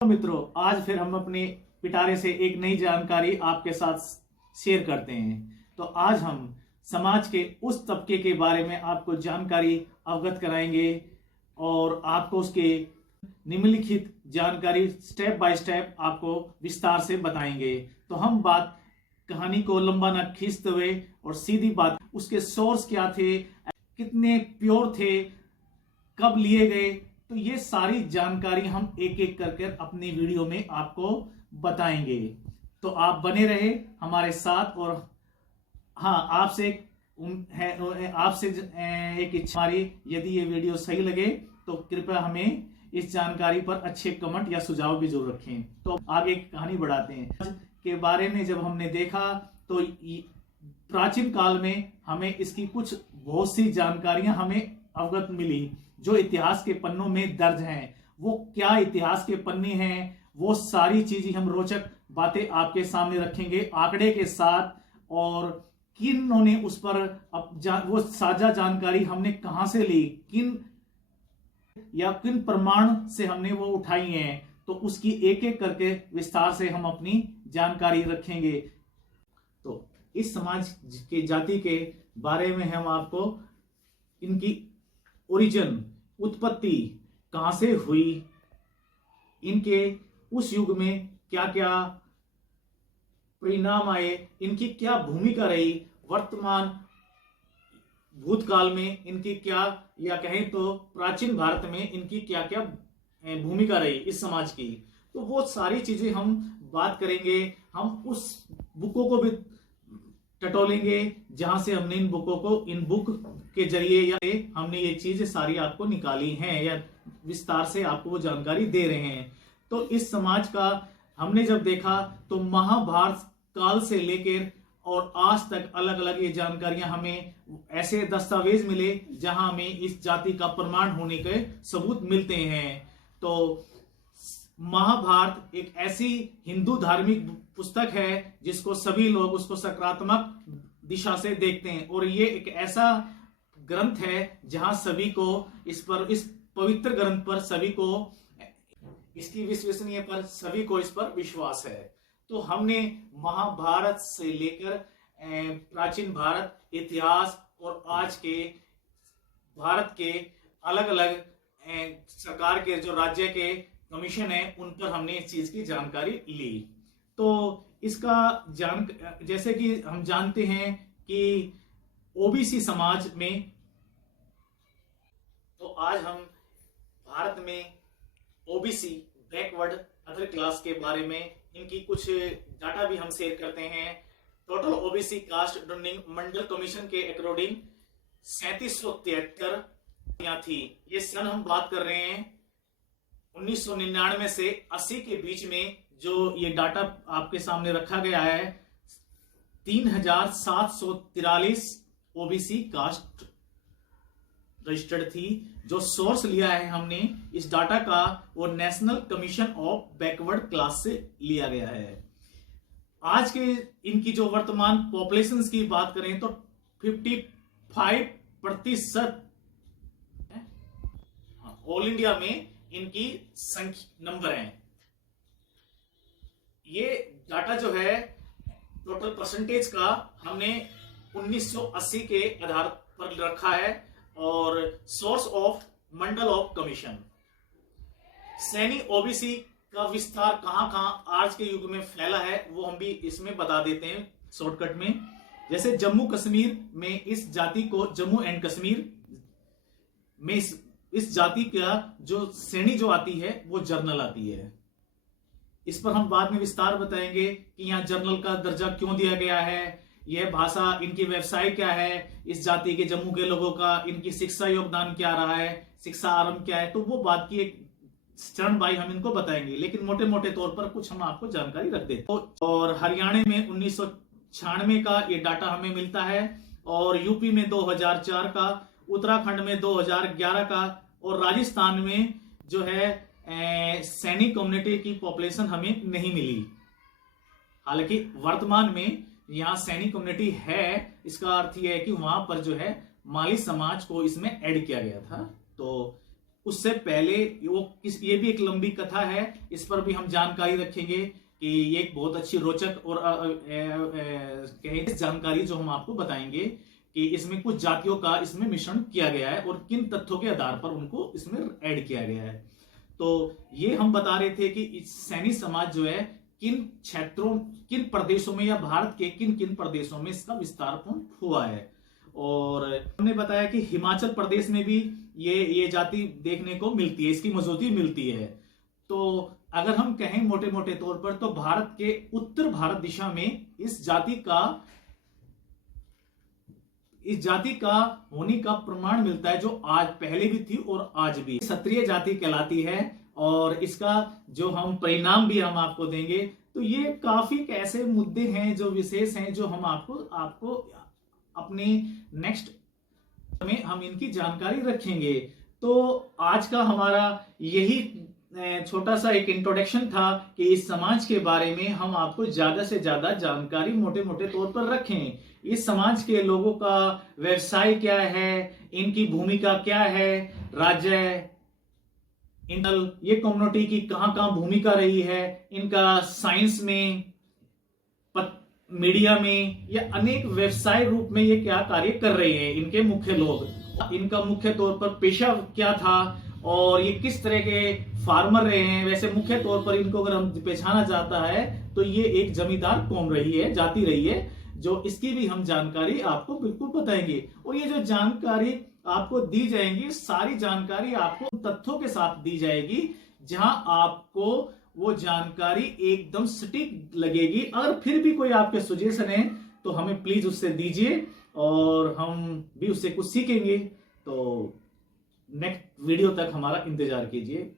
तो मित्रों, आज फिर हम अपने पिटारे से एक नई जानकारी आपके साथ शेयर करते हैं। तो आज हम समाज के उस तबके के बारे में आपको जानकारी अवगत कराएंगे और आपको उसके निम्नलिखित जानकारी स्टेप बाय स्टेप आपको विस्तार से बताएंगे। तो हम बात कहानी को लंबा न खींचते हुए और सीधी बात, उसके सोर्स क्या थे, कितने प्योर थे, कब लिए गए, तो ये सारी जानकारी हम एक एक करके अपनी वीडियो में आपको बताएंगे। तो आप बने रहे हमारे साथ। और हाँ, आपसे एक इच्छा हमारी, यदि ये वीडियो सही लगे तो कृपया हमें इस जानकारी पर अच्छे कमेंट या सुझाव भी जरूर रखें। तो आगे कहानी बढ़ाते हैं। आज के बारे में जब हमने देखा तो प्राचीन काल में हमें इसकी कुछ बहुत सी जानकारियां हमें अवगत मिली जो इतिहास के पन्नों में दर्ज हैं। वो क्या इतिहास के पन्ने हैं, वो सारी चीजें हम रोचक बातें आपके सामने रखेंगे आंकड़े के साथ, और किन्होंने उस पर वो साझा जानकारी हमने कहां से ली, किन प्रमाण से हमने वो उठाई है, तो उसकी एक एक करके विस्तार से हम अपनी जानकारी रखेंगे। तो इस समाज के जाति के बारे में हम आपको इनकी ओरिजिन, उत्पत्ति कहां से हुई, इनके उस युग में क्या क्या परिणाम आए, इनकी क्या भूमिका रही, वर्तमान भूतकाल में इनकी क्या, या कहें तो प्राचीन भारत में इनकी क्या क्या भूमिका रही इस समाज की, तो वो सारी चीजें हम बात करेंगे। हम उस बुकों को भी टटोलेंगे जहां से हमने इन बुकों को, इन बुक के जरिए या हमने ये चीजें सारी आपको निकाली हैं या विस्तार से आपको वो जानकारी दे रहे हैं। तो इस समाज का हमने जब देखा तो महाभारत काल से लेकर और आज तक अलग अलग ये जानकारियां, हमें ऐसे दस्तावेज मिले जहां हमें इस जाति का प्रमाण होने के सबूत मिलते हैं। तो महाभारत एक ऐसी हिंदू धार्मिक पुस्तक है जिसको सभी लोग उसको सकारात्मक दिशा से देखते हैं, और ये एक ऐसा ग्रंथ है जहां सभी को इस पवित्र ग्रंथ पर, सभी को इसकी विश्वसनीय पर, सभी को इस पर विश्वास है। तो हमने महाभारत से लेकर प्राचीन भारत इतिहास और आज के भारत के अलग अलग सरकार के जो राज्य के कमीशन है उन पर हमने इस चीज की जानकारी ली। तो इसका जैसे कि हम जानते हैं कि ओबीसी समाज में, तो आज हम भारत में ओबीसी, बैकवर्ड अदर क्लास के बारे में इनकी कुछ डाटा भी हम शेयर करते हैं। टोटल ओबीसी कास्ट ड्यूरिंग मंडल कमीशन के अकॉर्डिंग 3773 थी। ये सन हम बात कर रहे हैं 1999 से 80 के बीच में जो ये डाटा आपके सामने रखा गया है। 3743 ओबीसी कास्ट रजिस्टर्ड थी। जो सोर्स लिया है हमने इस डाटा का, वो national commission of backward class से लिया गया है। आज के इनकी जो वर्तमान पॉपुलेशन की बात करें तो 55% ऑल इंडिया में इनकी संख्या नंबर है। ये डाटा जो है टोटल परसेंटेज का हमने 1980 के आधार पर रखा है, और source of Mandal of commission. Saini OBC का विस्तार कहां कहां आज के युग में फैला है वो हम भी इसमें बता देते हैं शॉर्टकट में। जैसे जम्मू कश्मीर में इस जाति को, जम्मू एंड कश्मीर में इस जाति का जो श्रेणी जो आती है वो जर्नल आती है। इस पर हम बाद में विस्तार बताएंगे कि यहाँ जर्नल का दर्जा क्यों दिया गया है, यह भाषा, इनकी व्यवसाय क्या है, इस जाति के जम्मू के लोगों का इनकी शिक्षा योगदान क्या रहा है, शिक्षा आरंभ क्या है, तो वो बात की एक चरण बाई हम इनको बताएंगे। लेकिन मोटे मोटे तौर पर कुछ हम आपको जानकारी रख देते हैं। और हरियाणा में 1996 का ये डाटा हमें मिलता है, और यूपी में 2004 का, उत्तराखंड में 2011 का, और राजस्थान में जो है सैनिक कम्युनिटी की पॉपुलेशन हमें नहीं मिली। हालांकि वर्तमान में यहाँ सैनिक कम्युनिटी है, इसका अर्थ यह है कि वहां पर जो है माली समाज को इसमें ऐड किया गया था। तो उससे पहले ये भी एक लंबी कथा है, इस पर भी हम जानकारी रखेंगे कि ये एक बहुत अच्छी रोचक और कहें जानकारी जो हम आपको बताएंगे कि इसमें कुछ जातियों का इसमें मिश्रण किया गया है और किन तथ्यों के आधार पर उनको इसमें ऐड किया गया है। तो ये हम बता रहे थे कि सैनी समाज जो है किन क्षेत्रों, किन प्रदेशों में या भारत के किन किन प्रदेशों में इसका विस्तार हुआ है। और हमने बताया कि हिमाचल प्रदेश में भी ये जाति देखने को मिलती है, इसकी मौजूदगी मिलती है। तो अगर हम कहें मोटे मोटे तौर पर तो भारत के उत्तर भारत दिशा में इस जाति का होने का प्रमाण मिलता है, जो आज पहले भी थी और आज भी क्षत्रिय जाति कहलाती है। और इसका जो हम परिणाम भी हम आपको देंगे। तो ये काफी ऐसे मुद्दे हैं जो विशेष हैं, जो हम आपको अपने नेक्स्ट में हम इनकी जानकारी रखेंगे। तो आज का हमारा यही छोटा सा एक इंट्रोडक्शन था कि इस समाज के बारे में हम आपको ज्यादा से ज्यादा जानकारी मोटे मोटे तौर पर रखें। इस समाज के लोगों का व्यवसाय क्या है, इनकी भूमिका क्या है, राज्य इंटल ये कम्युनिटी की कहां कहां भूमिका रही है, इनका साइंस में, मीडिया में या अनेक व्यवसाय रूप में ये क्या कार्य कर रहे हैं, इनके मुख्य लोग, इनका मुख्य तौर पर पेशा क्या था और ये किस तरह के फार्मर रहे हैं। वैसे मुख्य तौर पर इनको अगर हम पहचाना जाता है तो ये एक जमींदार कौम रही है, जाति रही है, जो इसकी भी हम जानकारी आपको बिल्कुल बताएंगे। और ये जो जानकारी आपको दी जाएंगी, सारी जानकारी आपको तथ्यों के साथ दी जाएगी, जहां आपको वो जानकारी एकदम सटीक लगेगी। अगर फिर भी कोई आपके सजेशन है तो हमें प्लीज उससे दीजिए और हम भी उससे कुछ सीखेंगे। तो नेक्स्ट वीडियो तक हमारा इंतजार कीजिए।